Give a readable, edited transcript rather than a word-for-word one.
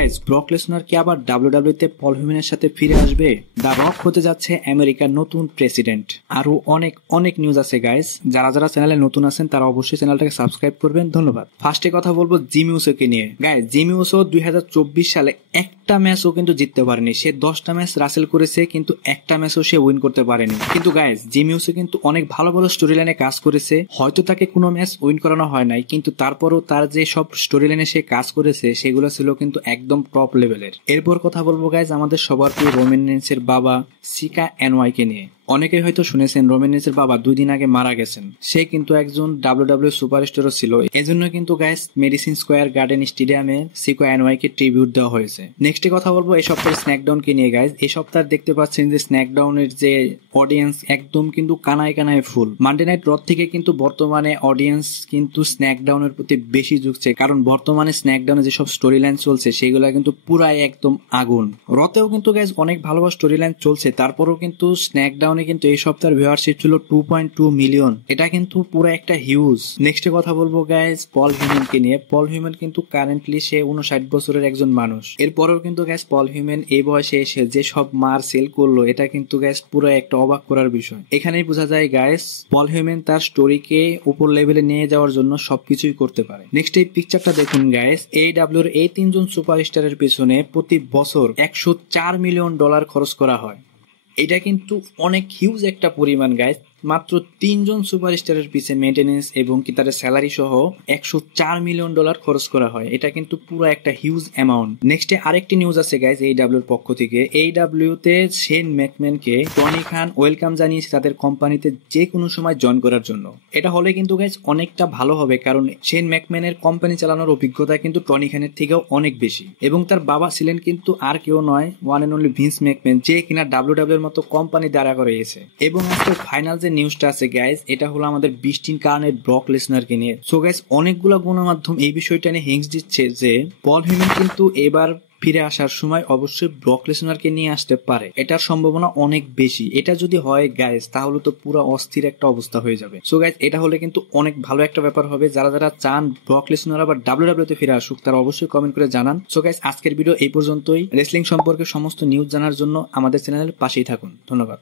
Guys, Brock Lesnar কি আবার WWE তে পল হিউম্যানের সাথে ফিরে আসবে? দা রক হতে যাচ্ছে আমেরিকার নতুন প্রেসিডেন্ট। আরো অনেক অনেক নিউজ আছে গাইজ। যারা যারা চ্যানেলে নতুন আছেন তারা অবশ্যই চ্যানেলটাকে সাবস্ক্রাইব করবেন। ধন্যবাদ। ফার্স্টে কথা বলবো জিমি উসোকে নিয়ে। গাইজ, জিমি উসো 2024 সালে একটা ম্যাচও কিন্তু জিততে পারেনি। সে 10টা ম্যাচ রাসেল করেছে, কিন্তু একটা ম্যাচও সে উইন করতে পারেনি। কিন্তু গাইজ, জিমি উসো কিন্তু অনেক ভালো ভালো স্টোরি লাইনে কাজ করেছে। হয়তো তাকে কোনো ম্যাচ উইন করানো হয় নাই, কিন্তু তারপরও তার যে সব স্টোরি লাইনে সে কাজ করেছে সেগুলো ছিল কিন্তু একদম টপ লেভেলের। এরপর কথা বলবো গাইজ আমাদের সবার প্রিয় রোমান রেইন্সের বাবা সিকা এনওয়াই কে নিয়ে। অনেকে হয়তো শুনেছেন রোমান রেইন্সের বাবা 2 দিন আগে মারা গেছেন। সে কিন্তু একজন ডাব্লিউডাব্লিউ সুপারস্টারও ছিল। এজন্য কিন্তু গাইস মেডিসিন স্কোয়ার গার্ডেন স্টেডিয়ামে সিকা এনওয়াই কে ট্রিবিউট দেওয়া হয়েছে। নেক্সটে কথা বলবো এই সপ্তাহের স্ন্যাকডাউন কে নিয়ে গাইস। এই সপ্তাহে দেখতে পাচ্ছেন যে স্ন্যাকডাউনের যে অডিয়েন্স একদম কিন্তু কানায় কানায় ফুল। মানডে নাইট র থেকে কিন্তু বর্তমানে অডিয়েন্স কিন্তু স্ন্যাকডাউনের প্রতি বেশি ঝুঁকছে, কারণ বর্তমানে স্ন্যাকডাউনে যেসব স্টোরি লাইন চলছে সেগুলো কিন্তু পুরাই একদম আগুন। রতেও কিন্তু গাইস অনেক ভালো ভালো স্টোরি লাইন চলছে, তারপরেও কিন্তু স্ন্যাকডাউনে কিন্তু এই সপ্তাহের ভিউয়ারশিপ ছিল 2.2 মিলিয়ন। এটা কিন্তু পুরো একটা হিউজ। নেক্সটে কথা বলবো গাইস পল হিউম্যান কে নিয়ে। পল হিউম্যান কিন্তু কারেন্টলি সে 59 বছরের একজন মানুষ। এরপরেও কিন্তু গাইস পল হিউম্যান এই বয়সে এসে যে সব মার সেল করলো, এটা কিন্তু গাইস পুরো একটা অবাক করার বিষয়। এখানেই বোঝা যায় গাইস পল হিউম্যান তার স্টোরিকে উপর লেভেলে নিয়ে যাওয়ার জন্য সবকিছুই করতে পারে। নেক্সট এই পিকচারটা দেখুন গাইস। AEW এর এই 3 জন সুপারস্টারের পেছনে প্রতি বছর $104 মিলিয়ন খরচ করা হয়। এটা কিন্তু অনেক হিউজ একটা পরিমাণ গাইস। মাত্র 3 জন সুপারস্টারের পিছে মেইনটেনেন্স এবং কি তাদের স্যালারি সহ $104 মিলিয়ন খরচ করা হয়। এটা কিন্তু পুরো একটা হিউজ অ্যামাউন্ট। নেক্সটে আরেকটি নিউজ আছে গাইস AEW এর পক্ষ থেকে। AEW তে শেন ম্যাকম্যানকে টনি খান ওয়েলকাম জানিয়েছে তাদের কোম্পানিতে যে কোনো সময় জয়েন করার জন্য। এটা হলে কিন্তু গাইস অনেকটা ভালো হবে, কারণ শেন ম্যাকম্যানের কোম্পানি চালানোর অভিজ্ঞতা কিন্তু টনি খানের থেকেও অনেক বেশি। এবং তার বাবা ছিলেন কিন্তু আর কেউ নয়, ওয়ান এন্ড অনলি ভিন্স ম্যাকম্যান, যে কিনা ডাব্লিউডাব্লিউ এর মতো কোম্পানি দাঁড়া করিয়েছে। এবং আজকে ফাইনাল যে নিউজটা আছে গাইস, এটা হলো আমাদের 20 কারণে ব্রক লেসনারকে নিয়ে। সো গাইস অনেকগুলো গণমাধ্যম এই বিষয়টা নিয়ে হিংস দিচ্ছে যে পল হিউম্যান কিন্তু এবার ফিরে আসার সময় অবশ্যই ব্রক লেসনারকে নিয়ে আসতে পারে। এটার সম্ভাবনা অনেক বেশি। এটা যদি হয় গাইস তাহলে তো পুরো অস্থির একটা অবস্থা হয়ে যাবে। সো গাইস এটা হলে কিন্তু অনেক ভালো একটা ব্যাপার হবে। যারা যারা চান ব্রক লেসনার আবার ডাব্লিউডাব্লিউ তে ফিরে আসুক তারা অবশ্যই কমেন্ট করে জানান। সো গাইস আজকের ভিডিও এই পর্যন্তই। রেসলিং সম্পর্কে সমস্ত নিউজ জানার জন্য আমাদের চ্যানেলের পাশেই থাকুন। ধন্যবাদ।